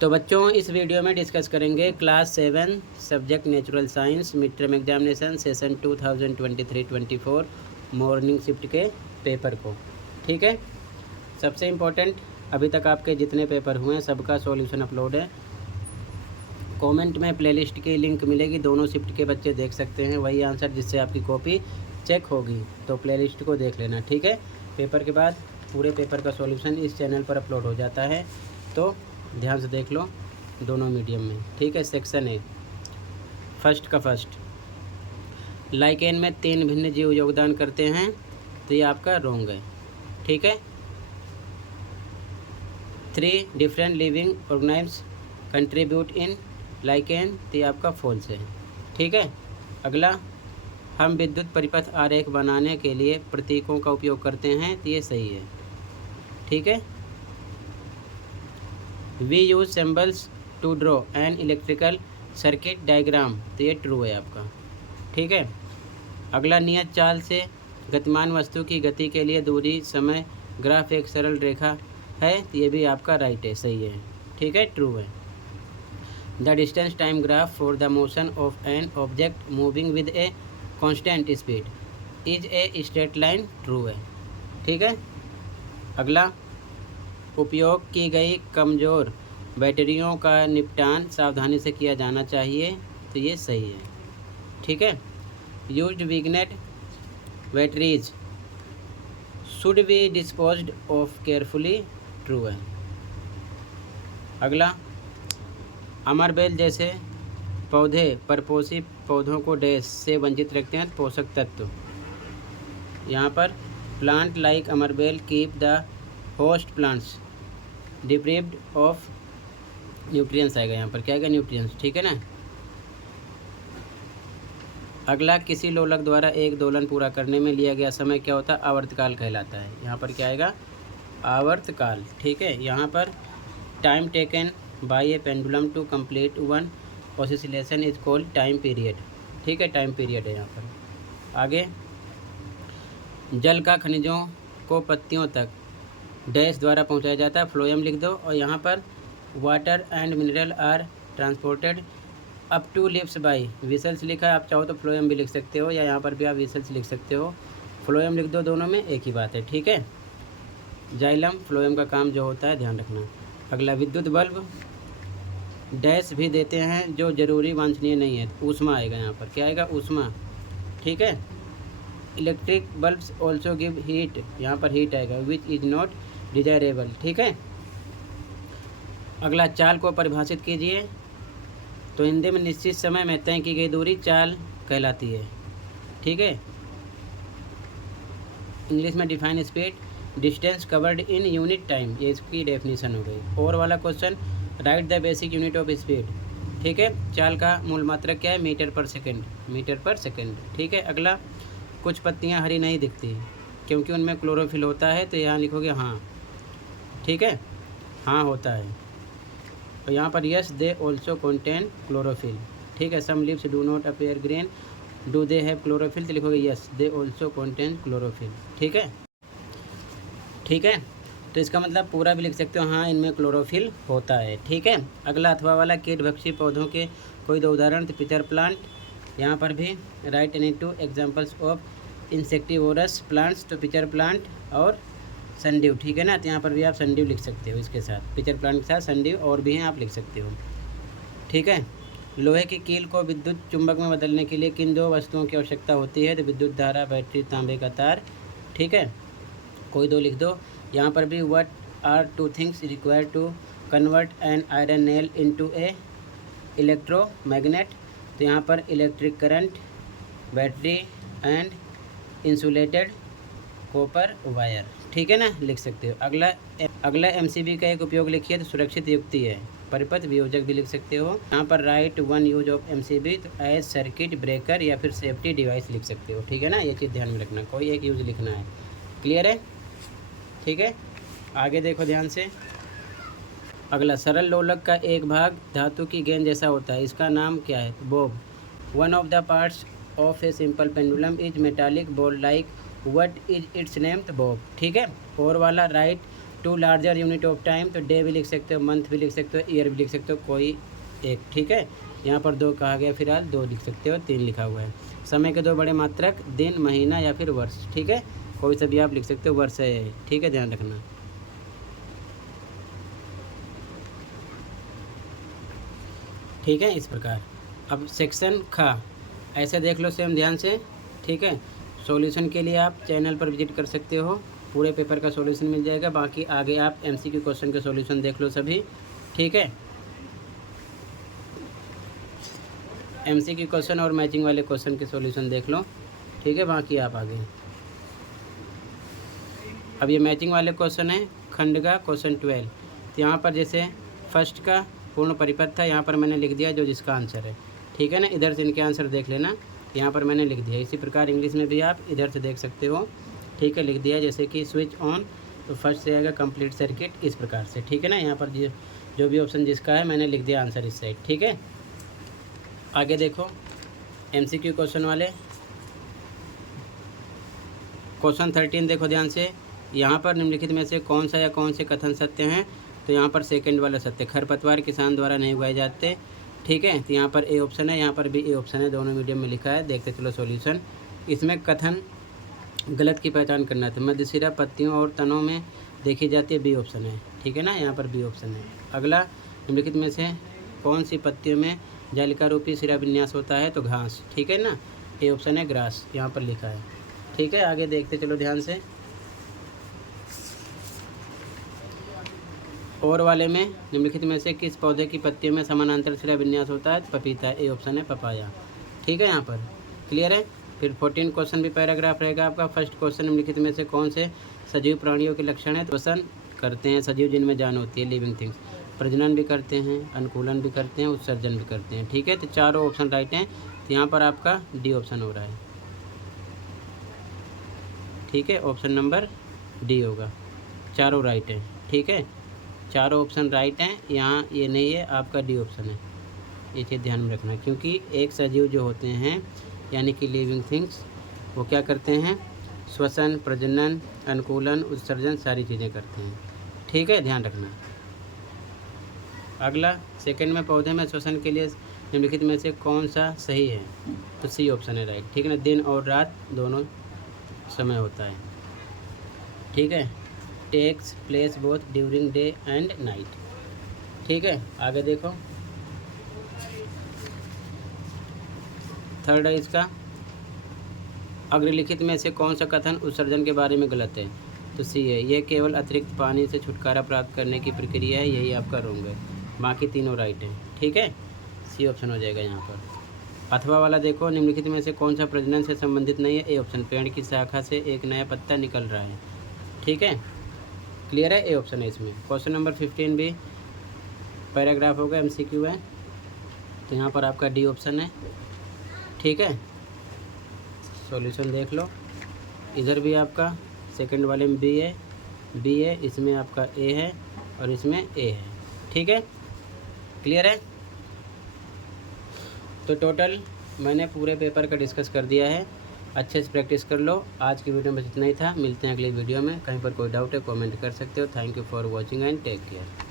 तो बच्चों इस वीडियो में डिस्कस करेंगे class 7 subject natural science mid term examination session 2023-24 morning shift के पेपर को। ठीक है, सबसे इम्पोर्टेंट अभी तक आपके जितने पेपर हुए हैं सबका सॉल्यूशन अपलोड है। कमेंट में प्लेलिस्ट की लिंक मिलेगी, दोनों शिफ्ट के बच्चे देख सकते हैं वही आंसर जिससे आपकी कॉपी चेक होगी, तो प्लेलिस्ट को देख लेना। ठीक है, पेपर के बाद पूरे पेपर का सॉल्यूशन इस चैनल पर अपलोड हो जाता है, तो ध्यान से देख लो दोनों मीडियम में। ठीक है, सेक्शन ए फर्स्ट का फर्स्ट, लाइकेन में 3 भिन्न जीव योगदान करते हैं, तो ये आपका रोंग है। ठीक है, 3 different living organisms contribute in lichen, तो ये आपका फॉल्स है। ठीक है, अगला, हम विद्युत परिपथ आरेख बनाने के लिए प्रतीकों का उपयोग करते हैं, तो ये सही है। ठीक है, we use symbols to draw an electrical circuit diagram, तो ये ट्रू है आपका। ठीक है, अगला, नियत चाल से गतिमान वस्तु की गति के लिए दूरी समय ग्राफ एक सरल रेखा है, तो ये भी आपका राइट है, सही है। ठीक है, ट्रू है। The distance time graph for the motion of an object moving with a constant speed is a straight line, true है। ठीक है, अगला, उपयोग की गई कमज़ोर बैटरियों का निपटान सावधानी से किया जाना चाहिए, तो ये सही है। ठीक है, यूज्ड वीकनेट batteries should be disposed of carefully, true है। अगला, अमरबेल जैसे पौधे परपोषी पौधों को डैश से वंचित रखते हैं, पोषक तत्व। यहाँ पर plant like amarbel keep the host plants deprived of nutrients आएगा, यहाँ पर क्या आएगा, न्यूट्रिएंट्स। ठीक है ना। अगला, किसी लोलक द्वारा एक दोलन पूरा करने में लिया गया समय क्या होता है, आवर्तकाल कहलाता है। यहाँ पर क्या आएगा, आवर्तकाल। ठीक है, यहाँ पर time taken by a pendulum to complete one oscillation is called time period. ठीक है, टाइम पीरियड है यहाँ पर। आगे, जल का खनिजों को पत्तियों तक डैश द्वारा पहुंचाया जाता है, फ्लोएम लिख दो। और यहाँ पर water and mineral are transported up to lips by vessels लिखा है, आप चाहो तो फ्लोएम भी लिख सकते हो, या यहाँ पर भी आप विसल्स लिख सकते हो, फ्लोएम लिख दो, दोनों में एक ही बात है। ठीक है, जाइलम फ्लोएम का काम जो होता है ध्यान रखना। अगला, विद्युत बल्ब डैश भी देते हैं जो जरूरी वांछनीय नहीं है, ऊष्मा आएगा यहाँ पर, क्या आएगा, ऊष्मा। ठीक है, electric bulbs also give heat, यहाँ पर हीट आएगा, विच इज नॉट डिजायरेबल। ठीक है, अगला, चाल को परिभाषित कीजिए, तो हिंदी में निश्चित समय में तय की गई दूरी चाल कहलाती है। ठीक है, इंग्लिश में define speed distance covered in unit time, ये इसकी डेफिनेशन हो गई। और वाला question, right the basic unit of speed. ठीक है, चाल का मूल मात्रक क्या है, मीटर पर सेकेंड, मीटर पर सेकेंड। ठीक है, अगला, कुछ पत्तियां हरी नहीं दिखती क्योंकि उनमें क्लोरोफिल होता है, तो यहाँ लिखोगे हाँ। ठीक है, हाँ होता है। और यहाँ पर yes they also contain chlorophyll. ठीक है, some leaves do not appear green, do they have chlorophyll, तो लिखोगे yes they also contain chlorophyll. ठीक है, ठीक है, तो इसका मतलब पूरा भी लिख सकते हो, हाँ इनमें क्लोरोफिल होता है। ठीक है, अगला, अथवा वाला, कीटभक्षी पौधों के कोई 2 उदाहरण, तो पिचर प्लांट, यहाँ पर भी right any 2 examples of insectivorous plants, तो पिचर प्लांट और संडीव। ठीक है ना, तो यहाँ पर भी आप संडीव लिख सकते हो, इसके साथ पिचर प्लांट के साथ संडीव और भी हैं, आप लिख सकते हो। ठीक है, लोहे की कील को विद्युत चुंबक में बदलने के लिए किन 2 वस्तुओं की आवश्यकता होती है, तो विद्युत धारा, बैटरी, तांबे का तार। ठीक है, कोई 2 लिख दो। यहाँ पर भी what are 2 things required to convert an iron nail into a electromagnet, तो यहाँ पर electric current, battery and insulated copper wire. ठीक है ना, लिख सकते हो। अगला एमसीबी का एक उपयोग लिखिए, तो सुरक्षित युक्ति है, परिपथ वियोजक भी लिख सकते हो। यहाँ पर right one use of MCB, तो एज सर्किट ब्रेकर या फिर सेफ्टी डिवाइस लिख सकते हो। ठीक है ना, ये चीज़ ध्यान में रखना, कोई एक यूज लिखना है। क्लियर है। ठीक है, आगे देखो ध्यान से। अगला, सरल लोलक का एक भाग धातु की गेंद जैसा होता है, इसका नाम क्या है, bob. One of the parts of a simple pendulum is metallic ball like, what is its name, bob. ठीक है, और वाला, write two larger unit of time, तो डे भी लिख सकते हो, मंथ भी लिख सकते हो, ईयर भी लिख सकते हो, कोई एक, ठीक है। यहाँ पर 2 कहा गया, फिलहाल 2 लिख सकते हो, 3 लिखा हुआ है। समय के 2 बड़े मात्रक, दिन, महीना या फिर वर्ष, ठीक है, कोई सा भी आप लिख सकते हो, वर्ष है, ठीक है, ध्यान रखना। ठीक है, इस प्रकार। अब सेक्शन खा, ऐसे देख लो सेम ध्यान से, ठीक है। सॉल्यूशन के लिए आप चैनल पर विजिट कर सकते हो, पूरे पेपर का सॉल्यूशन मिल जाएगा। बाकी आगे आप एमसीक्यू क्वेश्चन के सॉल्यूशन देख लो सभी, ठीक है। एमसीक्यू क्वेश्चन और मैचिंग वाले क्वेश्चन के सॉल्यूशन देख लो, ठीक है। बाकी आप आगे, अब ये मैचिंग वाले क्वेश्चन है खंड का क्वेश्चन 12। तो यहाँ पर जैसे फर्स्ट का पूर्ण परिपथ था, यहाँ पर मैंने लिख दिया जो जिसका आंसर है, ठीक है ना। इधर से इनके आंसर देख लेना, यहाँ पर मैंने लिख दिया। इसी प्रकार इंग्लिश में भी आप इधर से देख सकते हो, ठीक है, लिख दिया। जैसे कि स्विच ऑन, तो फर्स्ट से आएगा कंप्लीट सर्किट, इस प्रकार से, ठीक है ना। यहाँ पर जो भी ऑप्शन जिसका है मैंने लिख दिया आंसर इस साइड, ठीक है। आगे देखो एमसीक्यू क्वेश्चन वाले, क्वेश्चन 13 देखो ध्यान से। यहाँ पर निम्नलिखित में से कौन सा या कौन से कथन सत्य हैं, तो यहाँ पर सेकंड वाला सत्य, खरपतवार किसान द्वारा नहीं उगाए जाते, ठीक है। तो यहाँ पर ए ऑप्शन है, यहाँ पर भी ए ऑप्शन है, दोनों मीडियम में लिखा है। देखते चलो सॉल्यूशन। इसमें कथन गलत की पहचान करना था। मध्यसिरा पत्तियों और तनों में देखी जाती है, बी ऑप्शन है, ठीक है ना, यहाँ पर बी ऑप्शन है। अगला, निम्नलिखित में से कौन सी पत्तियों में जालिका रूपी सिरा विन्यास होता है, तो घास, ठीक है ना, ए ऑप्शन है ग्रास, यहाँ पर लिखा है, ठीक है। आगे देखते चलो ध्यान से। और वाले में निम्नलिखित में से किस पौधे की पत्तियों में समानांतर सिरा विन्यास होता है, पपीता, ए ऑप्शन है पपाया, ठीक है। यहाँ पर क्लियर है। फिर 14 क्वेश्चन भी पैराग्राफ रहेगा आपका। फर्स्ट क्वेश्चन, निम्नलिखित में से कौन से सजीव प्राणियों के लक्षण है, तो श्वसन करते हैं सजीव जिनमें जान होती है, लिविंग थिंग्स, प्रजनन भी करते हैं, अनुकूलन भी करते हैं, उत्सर्जन भी करते हैं, ठीक है। तो चारों ऑप्शन राइट हैं। तो यहाँ पर आपका डी ऑप्शन हो रहा है, ठीक है, ऑप्शन नंबर डी होगा, चारों राइट है, ठीक है, चारों ऑप्शन राइट हैं। यहाँ ये नहीं है, आपका डी ऑप्शन है, ये चीज़ ध्यान में रखना। क्योंकि एक सजीव जो होते हैं यानी कि लिविंग थिंग्स, वो क्या करते हैं, श्वसन, प्रजनन, अनुकूलन, उत्सर्जन, सारी चीज़ें करते हैं, ठीक है, ध्यान रखना। अगला, सेकंड में पौधे में श्वसन के लिए निम्नलिखित में से कौन सा सही है, तो सी ऑप्शन है राइट, ठीक है ना। दिन और रात दोनों समय होता है, ठीक है। Takes place both during day and night, ठीक है। आगे देखो, थर्ड है इसका, अग्रलिखित में से कौन सा कथन उत्सर्जन के बारे में गलत है, तो सी है, यह केवल अतिरिक्त पानी से छुटकारा प्राप्त करने की प्रक्रिया है, यही आपका रोंग है। बाकी तीनों राइट है, ठीक है, सी ऑप्शन हो जाएगा यहाँ पर। अथवा वाला देखो, निम्नलिखित में से कौन सा प्रजनन से संबंधित नहीं है, ए ऑप्शन, पेड़ की शाखा से एक नया पत्ता निकल रहा है, ठीक है, क्लियर है, ए ऑप्शन है इसमें। क्वेश्चन नंबर 15 भी पैराग्राफ होगा, एमसीक्यू है, तो यहाँ पर आपका डी ऑप्शन है, ठीक है। सॉल्यूशन देख लो, इधर भी आपका सेकंड वाले में बी है, इसमें आपका ए है और इसमें ए है, ठीक है, क्लियर है। तो टोटल मैंने पूरे पेपर का डिस्कस कर दिया है, अच्छे से प्रैक्टिस कर लो। आज की वीडियो में इतना ही था, मिलते हैं अगली वीडियो में। कहीं पर कोई डाउट है कमेंट कर सकते हो। Thank you for watching and take care.